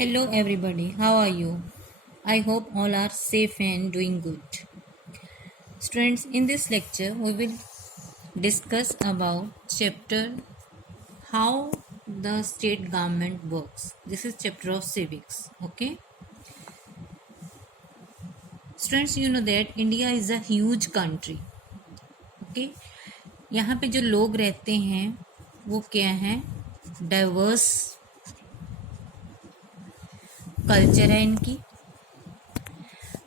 Hello everybody, how are you? I hope all are safe and doing good. Students, in this lecture we will discuss about chapter how the state government works. This is chapter of civics, okay? Students, you know that India is a huge country, okay? यहाँ पे जो लोग रहते हैं वो क्या हैं? Diverse culture है इनकी,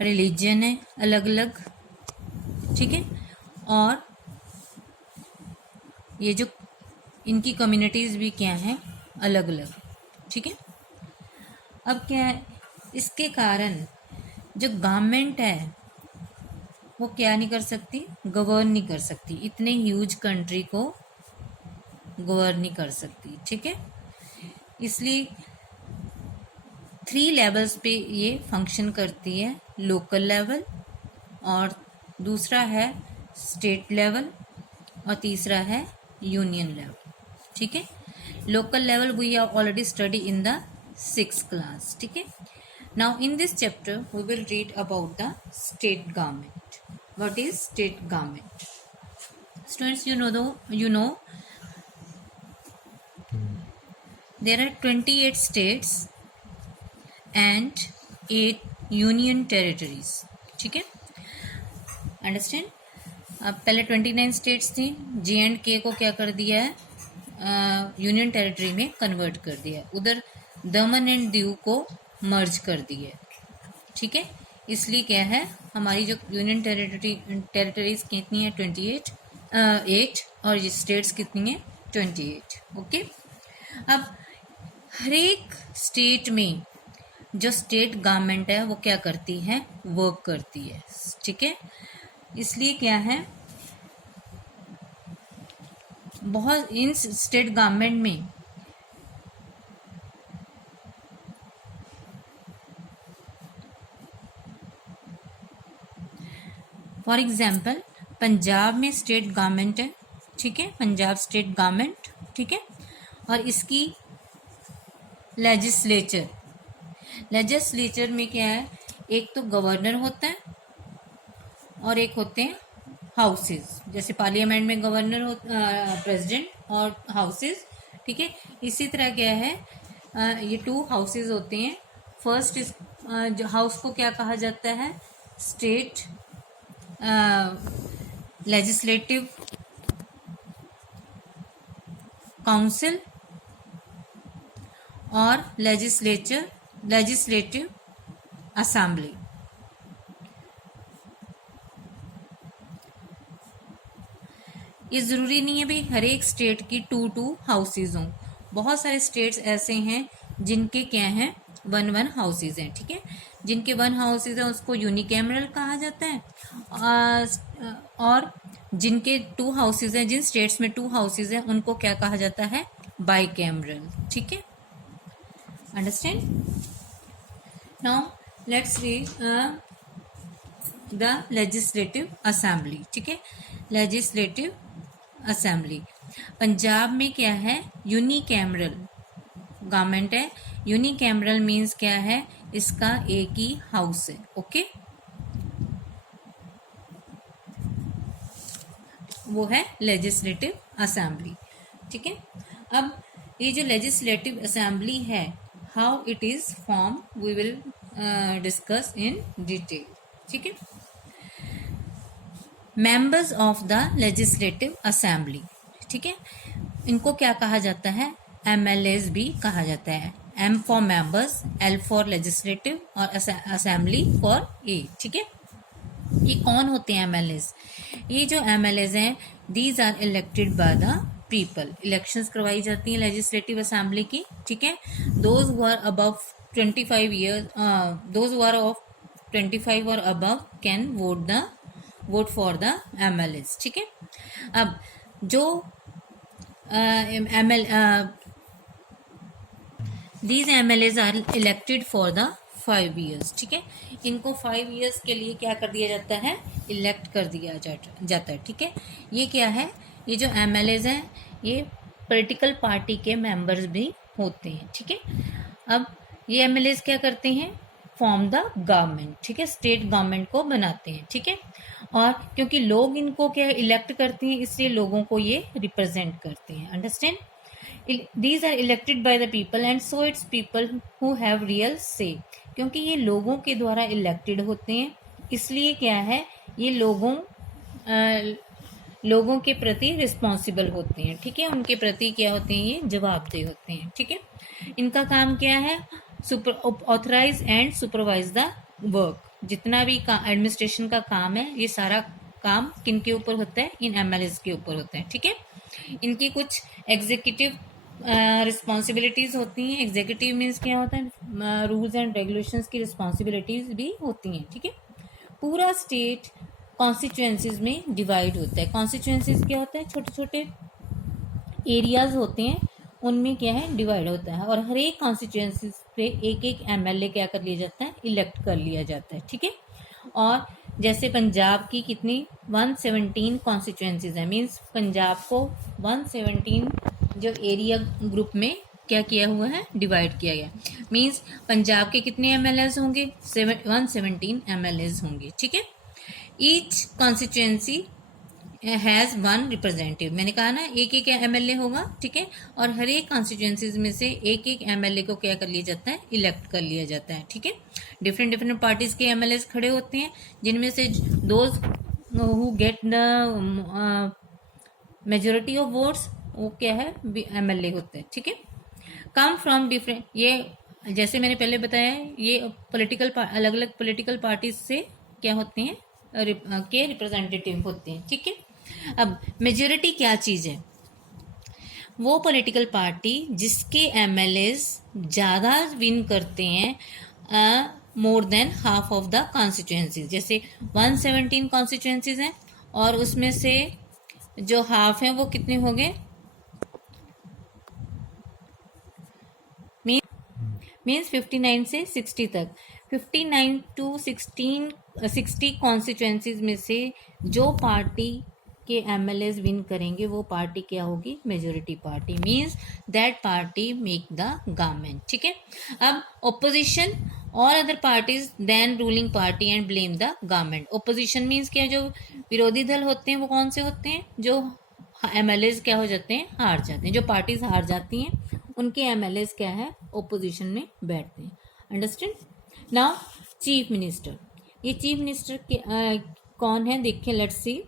रिलीजन है अलग अलग, ठीक है। और ये जो इनकी कम्युनिटीज़ भी क्या हैं, अलग अलग, ठीक है। अब क्या है, इसके कारण जो गवर्नमेंट है वो क्या नहीं कर सकती, गवर्न नहीं कर सकती, इतने ह्यूज कंट्री को गवर्न नहीं कर सकती, ठीक है। इसलिए 3 लेवल्स पे ये फंक्शन करती है, लोकल लेवल, और दूसरा है स्टेट लेवल, और तीसरा है यूनियन लेवल, ठीक है। Local level we have already study in the 6th class, ठीक है। Now in this chapter we will read about the state government. What is state government? Students, you know there are 28 states and 8 union territories, ठीक है। Understand? अब पहले 29 states थी, J&K को क्या कर दिया है, यूनियन टेरिटरी में कन्वर्ट कर दिया है, उधर दमन एंड दीव को मर्ज कर दिया है, ठीक है। इसलिए क्या है, हमारी जो यूनियन टेरिटरीज कितनी है, 28, 8, और ये स्टेट्स कितनी है, 28, ओके। अब हर एक स्टेट में जो स्टेट गवर्नमेंट है वो क्या करती है, वर्क करती है, ठीक है। इसलिए क्या है, बहुत इन स्टेट गवर्नमेंट में फॉर एग्जाम्पल पंजाब में स्टेट गवर्नमेंट है, ठीक है, पंजाब स्टेट गवर्नमेंट, ठीक है। और इसकी लेजिस्लेचर में क्या है, एक तो गवर्नर होता है और एक होते हैं हाउसेस, जैसे पार्लियामेंट में गवर्नर हो, प्रेसिडेंट और हाउसेस, ठीक है। इसी तरह क्या है, ये 2 हाउसेस होते हैं। फर्स्ट इस जो हाउस को क्या कहा जाता है, स्टेट लेजिस्लेटिव काउंसिल, और लेजिस्लेटिव असेंबली। ये ज़रूरी नहीं है भाई हर एक स्टेट की 2 हाउसेज हों, बहुत सारे स्टेट्स ऐसे हैं जिनके क्या हैं, 1 हाउसेज हैं, ठीक है। जिनके 1 हाउसेज हैं उसको यूनिकैमरल कहा जाता है, और जिनके 2 हाउसेज हैं, जिन स्टेट्स में 2 हाउसेज हैं उनको क्या कहा जाता है, बाइकैमरल, ठीक है। Understand? Now let's read the legislative assembly, ठीक है। लेजिस्लेटिव असेंबली पंजाब में क्या है, यूनिकैमरल गवर्नमेंट है। यूनिकैमरल मीन्स क्या है, इसका एक ही हाउस है, ओके। वो है लेजिस्लेटिव असेंबली, ठीक है। अब ये जो लेजिस्लेटिव असेंबली है, how it is form we will discuss in detail, ठीक है। Members of the legislative assembly, ठीक है, इनको क्या कहा जाता है, MLAs भी कहा जाता है। M for members, L for legislative, और असेंबली फॉर A, ठीक है। ये कौन होते हैं MLAs? ये जो MLAs हैं, these are elected by the people. Elections करवाई जाती हैं लेजिस्लेटिव असेंबली की, ठीक है। Those who are above 25 years, those who are of 25 और above can vote for the MLAs, ठीक है। अब जो these MLAs are elected for the 5 years, ठीक है। इनको 5 years के लिए क्या कर दिया जाता है, इलेक्ट कर दिया जाता है, ठीक है। ये क्या है, ये जो MLAs हैं ये पॉलिटिकल पार्टी के मेंबर्स भी होते हैं, ठीक है। अब ये एमएलएज क्या करते हैं, फॉर्म द गवर्नमेंट, ठीक है, स्टेट गवर्नमेंट को बनाते हैं, ठीक है। और क्योंकि लोग इनको क्या इलेक्ट करते हैं, इसलिए लोगों को ये रिप्रेजेंट करते हैं, understand. These are elected by the people and so it's people who have real say, क्योंकि ये लोगों के द्वारा इलेक्टेड होते हैं, इसलिए क्या है, ये लोगों के प्रति रिस्पॉन्सिबल होते हैं, ठीक है, उनके प्रति क्या होते हैं, ये जवाबदेह होते हैं, ठीक है। इनका काम क्या है, authorize and supervise the work, जितना भी एडमिनिस्ट्रेशन का काम है, ये सारा काम किन के ऊपर होता है, इन एमएलएस के ऊपर होता है, ठीक है। इनकी कुछ एग्जीक्यूटिव रिस्पॉन्सिबिलिटीज होती हैं। एग्जीक्यूटिव मीन्स क्या होता है, रूल्स एंड रेगुलेशंस की रिस्पॉन्सिबिलिटीज भी होती हैं, ठीक है। पूरा स्टेट कॉन्स्टिट्यूएंसीज में डिवाइड होता है। कॉन्स्टिट्यूएंसीज क्या होता है, छोटे छोटे एरियाज होते हैं, उनमें क्या है, डिवाइड होता है, और हर एक कॉन्स्टिट्यूएंसीज पे एक एक एमएलए क्या कर लिया जाता है, इलेक्ट कर लिया जाता है, ठीक है। और जैसे पंजाब की कितनी 117 कॉन्स्टिट्यूएंसीज है, मीन्स पंजाब को 117 जो एरिया ग्रुप में क्या किया हुआ है, डिवाइड किया गया। मीन्स पंजाब के कितने एमएलएज होंगे, 117 एमएलएज होंगे, ठीक है। Each constituency has one representative, मैंने कहा ना एक एक एमएलए होगा, ठीक है। और हर एक कॉन्स्टिट्यूएंसीज में से एक एक एमएलए को क्या कर लिया जाता है, इलेक्ट कर लिया जाता है, ठीक है। डिफरेंट डिफरेंट पार्टीज के एमएलए खड़े होते हैं, जिनमें से those who get the majority of votes, वो क्या है, एमएलए होते हैं, ठीक है। कम फ्रॉम डिफरेंट, ये जैसे मैंने पहले बताया, ये पॉलिटिकल अलग अलग पॉलिटिकल पार्टीज से क्या होते हैं, के रिप्रेजेंटेटिव होते हैं, ठीक है। अब मेजोरिटी क्या चीज है, वो पॉलिटिकल पार्टी जिसके एमएलएज ज्यादा विन करते हैं, more than half of the constituencies. जैसे 117 कॉन्स्टिट्यूएंसीज हैं, और उसमें से जो हाफ है वो कितने हो गए, मीन्स 59 से 60 तक, 59 टू 60 कॉन्स्टिट्यूएंसीज में से जो पार्टी के एमएलएज विन करेंगे, वो पार्टी क्या होगी, majority party, means that party make the government, ठीक है। अब ओपोजिशन और other parties then ruling party and blame the government. Opposition means क्या, जो विरोधी दल होते हैं वो कौन से होते हैं, जो एमएलएज क्या हो जाते हैं, हार जाते हैं, जो पार्टीज हार जाती हैं उनके एमएलएज क्या है, ओपोजिशन में बैठते हैं, अंडरस्टैंड। नाउ चीफ मिनिस्टर, ये चीफ मिनिस्टर कौन है, देखिए लेट्स सी।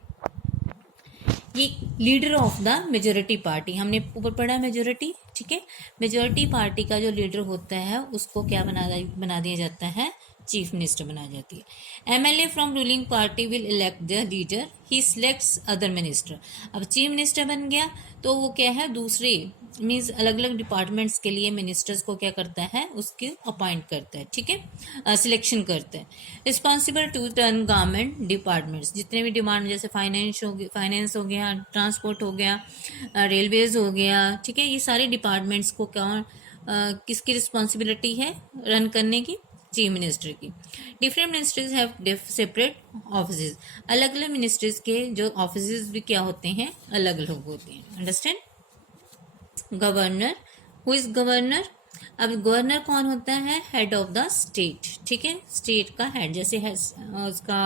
ये leader of the majority party, हमने ऊपर पढ़ा मेजोरिटी, ठीक है। मेजोरिटी पार्टी का जो लीडर होता है उसको क्या बना दिया जाता है, चीफ मिनिस्टर बना जाती है। MLA from ruling party will elect the leader, he selects other minister. अब चीफ मिनिस्टर बन गया तो वो क्या है, दूसरे मीन्स अलग अलग डिपार्टमेंट्स के लिए मिनिस्टर्स को क्या करता है, उसके अपॉइंट करता है, ठीक है, सिलेक्शन करता है। Responsible to turn government departments, जितने भी डिमांड, जैसे फाइनेंस हो गया, ट्रांसपोर्ट हो गया, रेलवेज हो गया, ठीक है, ये सारे डिपार्टमेंट्स को किसकी रिस्पॉन्सिबिलिटी है रन करने की, चीफ मिनिस्टर की। Different ministries have separate offices, अलग अलग मिनिस्ट्रीज के जो ऑफिसेज भी क्या होते हैं, अलग अलग होते हैं, understand. Governor, who is governor, अब गवर्नर कौन होता है, हेड ऑफ द स्टेट, ठीक है, स्टेट का हेड, जैसे है उसका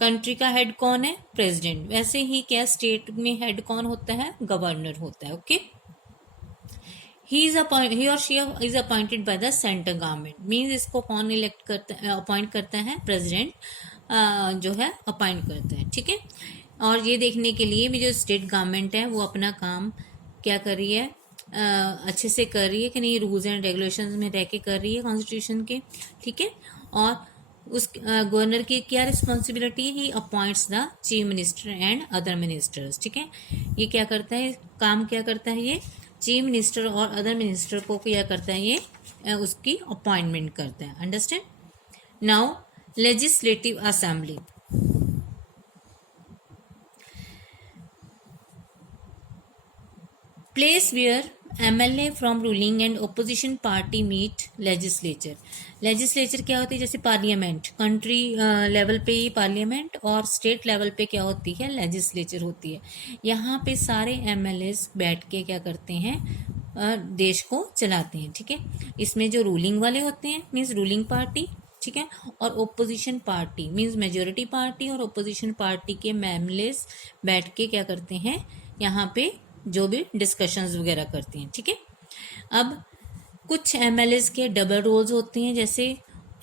कंट्री का हेड कौन है, प्रेसिडेंट, वैसे ही क्या स्टेट में हेड कौन होता है, गवर्नर होता है, okay. he or she is appointed by the central government, means इसको कौन इलेक्ट करता है, अपॉइंट करता है, प्रेसिडेंट जो है अपॉइंट करता है, ठीक है। और ये देखने के लिए भी जो स्टेट गवर्नमेंट है वो अपना काम क्या कर रही है, अच्छे से कर रही है कि नहीं, रूल्स एंड रेगुलेशंस में रह के कर रही है कॉन्स्टिट्यूशन के, ठीक है। और उस गवर्नर की क्या रिस्पॉन्सिबिलिटी है, he appoints the chief minister and other ministers, ठीक है। ये क्या करता है, काम क्या करता है, ये चीफ मिनिस्टर और अदर मिनिस्टर को क्या करता है, ये उसकी अपॉइंटमेंट करता है, understand. Now legislative assembly, place where MLA from ruling and opposition party meet legislature. Legislature क्या होती है, जैसे पार्लियामेंट, कंट्री लेवल पे ही पार्लियामेंट, और स्टेट लेवल पे क्या होती है, लेजिस्लेचर होती है। यहाँ पे सारे एमएलएस बैठ के क्या करते हैं, देश को चलाते हैं, ठीक है। इसमें जो रूलिंग वाले होते हैं मीन्स रूलिंग पार्टी, ठीक है, और opposition party means majority party और ओपोजिशन पार्टी के मेंबर्स बैठ के क्या करते हैं, यहाँ पे जो भी डिस्कशंस वगैरह करते हैं, ठीक है। अब कुछ एमएलएस के डबल रोल्स होते हैं, जैसे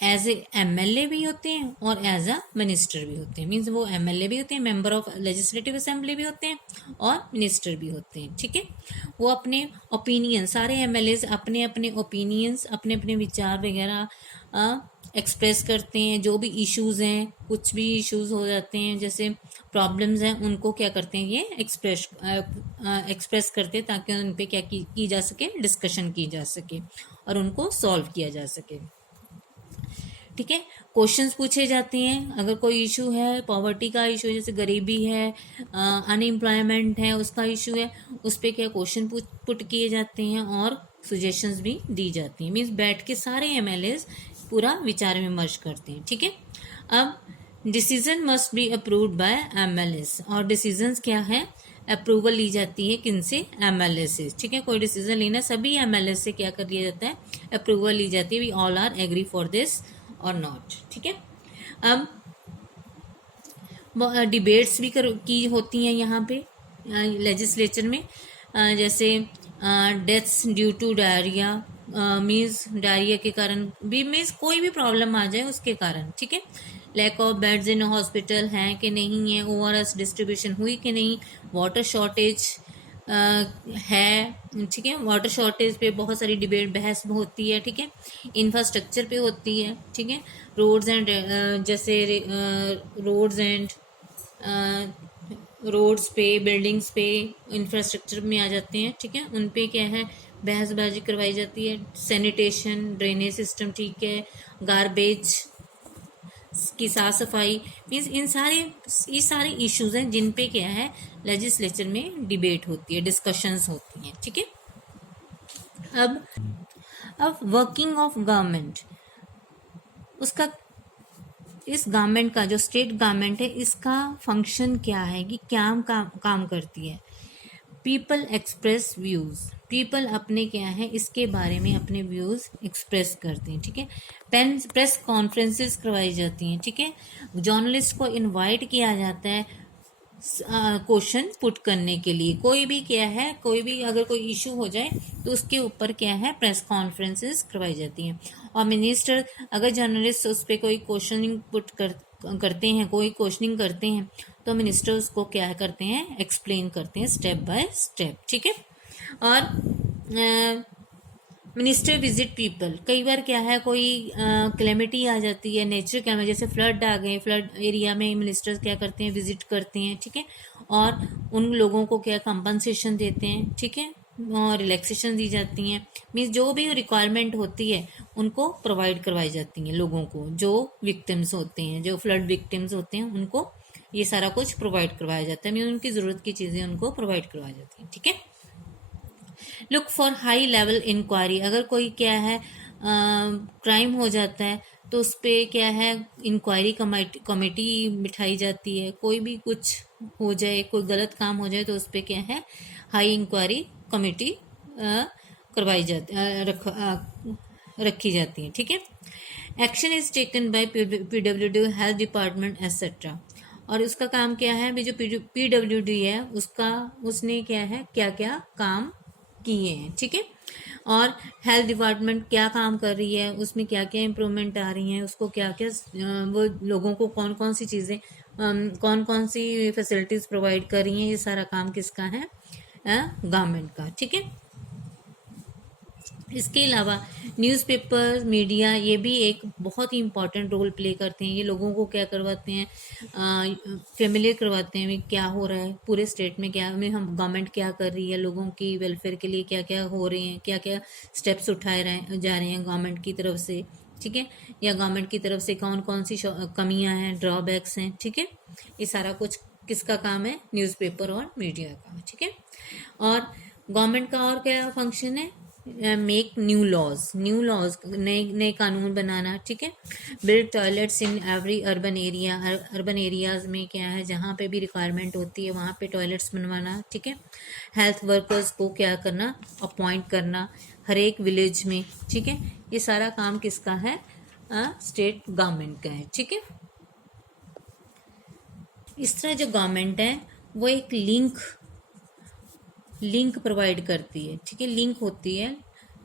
एज ए एमएलए भी होते हैं और एज अ मिनिस्टर भी होते हैं, मीन्स वो एमएलए भी होते हैं, मेंबर ऑफ लेजिस्लेटिव असेंबली भी होते हैं और मिनिस्टर भी होते हैं, ठीक है। वो अपने ओपिनियन, सारे एमएलएस अपने अपने ओपिनियंस, अपने अपने विचार वगैरह एक्सप्रेस करते हैं। जो भी इश्यूज हैं, कुछ भी इश्यूज हो जाते हैं, जैसे प्रॉब्लम्स हैं, उनको क्या करते हैं, ये एक्सप्रेस करते हैं ताकि उन पे क्या की जा सके, डिस्कशन की जा सके और उनको सॉल्व किया जा सके, ठीक है। क्वेश्चंस पूछे जाते हैं, अगर कोई इशू है, पॉवर्टी का इशू है, जैसे गरीबी है, अनएम्प्लॉयमेंट है, उसका इशू है, उस पर क्या क्वेश्चन पुट किए जाते हैं और सजेशंस भी दी जाती हैं। मीन्स बैठ के सारे एमएलएस पूरा विचार विमर्श करते हैं, ठीक है। अब decision must be approved by MLAs, और डिसीजंस क्या है, अप्रूवल ली जाती है किनसे, एमएलए से, ठीक है। कोई डिसीजन लेना सभी एमएलए से क्या कर लिया जाता है, अप्रूवल ली जाती है, we all are agree for this और नॉट, ठीक है। अब डिबेट्स भी की होती हैं यहाँ पे लेजिस्लेचर में, जैसे deaths due to diarrhoea, means diarrhoea के कारण भी, मीन्स कोई भी प्रॉब्लम आ जाए उसके कारण, ठीक है। Lack of beds in hospital हैं कि नहीं है, ओआरएस डिस्ट्रीब्यूशन हुई कि नहीं, वाटर शॉर्टेज है, ठीक है। वाटर शॉर्टेज पे बहुत सारी डिबेट बहस होती है, ठीक है। इंफ्रास्ट्रक्चर पे होती है, ठीक है। रोड्स एंड जैसे रोड्स एंड रोड्स पे, बिल्डिंग्स पे, इंफ्रास्ट्रक्चर में आ जाते हैं, ठीक है। उन पे क्या है, बहसबाजी करवाई जाती है। सैनिटेशन, ड्रेनेज सिस्टम, ठीक है, गार्बेज की साफ सफाई, मीन्स ये सारे इश्यूज हैं जिन पे क्या है, लेजिस्लेचर में डिबेट होती है, डिस्कशंस होती हैं, ठीक है। अब वर्किंग ऑफ गवर्नमेंट, उसका, इस गवर्नमेंट का जो स्टेट गवर्नमेंट है, इसका फंक्शन क्या है कि क्या काम करती है। पीपल एक्सप्रेस व्यूज, पीपल अपने क्या है, इसके बारे में अपने व्यूज एक्सप्रेस करते हैं, ठीक है। प्रेस कॉन्फ्रेंसेस करवाई जाती हैं, ठीक है। जर्नलिस्ट को इनवाइट किया जाता है क्वेश्चन पुट करने के लिए। कोई भी क्या है, कोई भी अगर कोई इशू हो जाए तो उसके ऊपर क्या है, प्रेस कॉन्फ्रेंसेस करवाई जाती हैं। और मिनिस्टर, अगर जर्नलिस्ट उस पर कोई क्वेश्चनिंग करते हैं, कोई क्वेश्चनिंग करते हैं, तो मिनिस्टर उसको क्या करते हैं, एक्सप्लेन करते हैं स्टेप बाय स्टेप, ठीक है। और मिनिस्टर विजिट पीपल, कई बार क्या है, कोई क्लेमिटी आ जाती है, नेचर कैलेमिटी, जैसे फ्लड आ गए, फ्लड एरिया में मिनिस्टर्स क्या करते हैं, विजिट करते हैं, ठीक है। और उन लोगों को क्या कंपनसेशन देते हैं, ठीक है, और रिलैक्सेशन दी जाती हैं। मीन्स जो भी रिक्वायरमेंट होती है उनको प्रोवाइड करवाई जाती हैं लोगों को, जो विक्टिम्स होते हैं, जो फ्लड विक्टिम्स होते हैं, उनको ये सारा कुछ प्रोवाइड करवाया जाता है। मीन्स उनकी ज़रूरत की चीज़ें उनको प्रोवाइड करवाई जाती हैं, ठीक है। Look for high level inquiry, अगर कोई क्या है क्राइम हो जाता है तो उस पर क्या है, इंक्वायरी कमेटी बिठाई जाती है। कोई भी कुछ हो जाए, कोई गलत काम हो जाए तो उस पर क्या है, हाई इंक्वायरी कमेटी करवाई जाती, रखी जाती है, ठीक है। Action is taken by PWD, health department etcetera. और उसका काम क्या है, जो पीडब्ल्यूडी है उसने क्या है, क्या क्या काम किए हैं, ठीक है। और हेल्थ डिपार्टमेंट क्या काम कर रही है, उसमें क्या क्या इम्प्रूवमेंट आ रही हैं, उसको क्या क्या वो लोगों को कौन कौन सी चीज़ें, कौन कौन सी फैसिलिटीज़ प्रोवाइड कर रही हैं, ये सारा काम किसका है, गवर्नमेंट का, ठीक है। इसके अलावा न्यूज़पेपर, मीडिया, ये भी एक बहुत ही इम्पॉर्टेंट रोल प्ले करते हैं। ये लोगों को क्या करवाते हैं, फेमिलियर करवाते हैं क्या हो रहा है पूरे स्टेट में, क्या में हम गवर्नमेंट क्या कर रही है, लोगों की वेलफेयर के लिए क्या क्या हो रहे हैं, क्या क्या स्टेप्स उठाए जा रहे हैं गवर्नमेंट की तरफ से, ठीक है। या गवर्नमेंट की तरफ से कौन कौन सी कमियां हैं, ड्रॉबैक्स हैं, ठीक है। ये सारा कुछ किसका काम है, न्यूज़पेपर और मीडिया का, ठीक है। और गवर्नमेंट का और क्या फंक्शन है, मेक न्यू लॉज नए नए कानून बनाना, ठीक है। Build toilets in every urban area, urban areas में क्या है जहाँ पे भी रिक्वायरमेंट होती है वहाँ पे टॉयलेट्स बनवाना, ठीक है। हेल्थ वर्कर्स को क्या करना, अपॉइंट करना हर एक विलेज में, ठीक है। ये सारा काम किसका है, स्टेट गवर्नमेंट का है, ठीक है। इस तरह जो गवर्नमेंट है वो एक लिंक प्रोवाइड करती है, ठीक है। लिंक होती है,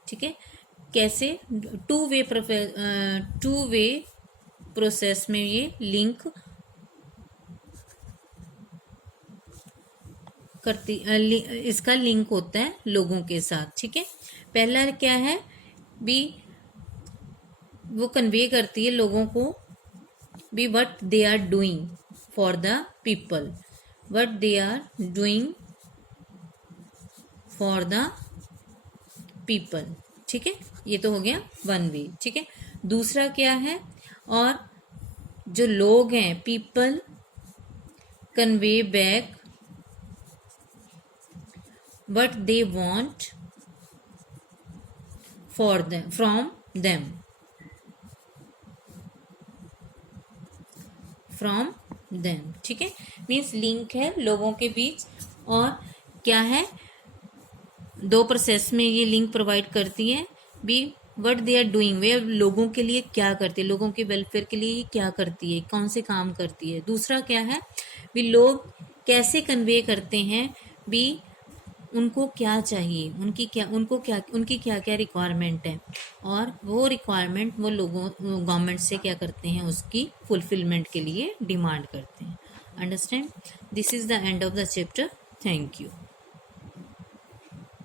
ठीक है। कैसे, टू वे प्रोसेस में ये लिंक करती, इसका लिंक होता है लोगों के साथ, ठीक है। पहला क्या है भी, वो कन्वे करती है लोगों को भी what they are doing for the people, what they are doing for the people, ठीक है। ये तो हो गया वन वे, ठीक है। दूसरा क्या है, और जो लोग हैं people convey back what they want for them from them, ठीक है। मीन्स लिंक है लोगों के बीच, और क्या है, दो प्रोसेस में ये लिंक प्रोवाइड करती है भी व्हाट दे आर डूइंग, वे लोगों के लिए क्या करती है, लोगों के वेलफेयर के लिए ये क्या करती है, कौन से काम करती है। दूसरा क्या है भी लोग कैसे कन्वे करते हैं भी उनको क्या चाहिए, उनकी क्या क्या रिक्वायरमेंट है, और वो रिक्वायरमेंट वो लोगों गवर्नमेंट से क्या करते हैं, उसकी फुलफिलमेंट के लिए डिमांड करते हैं। Understand, this is the end of the chapter. Thank you.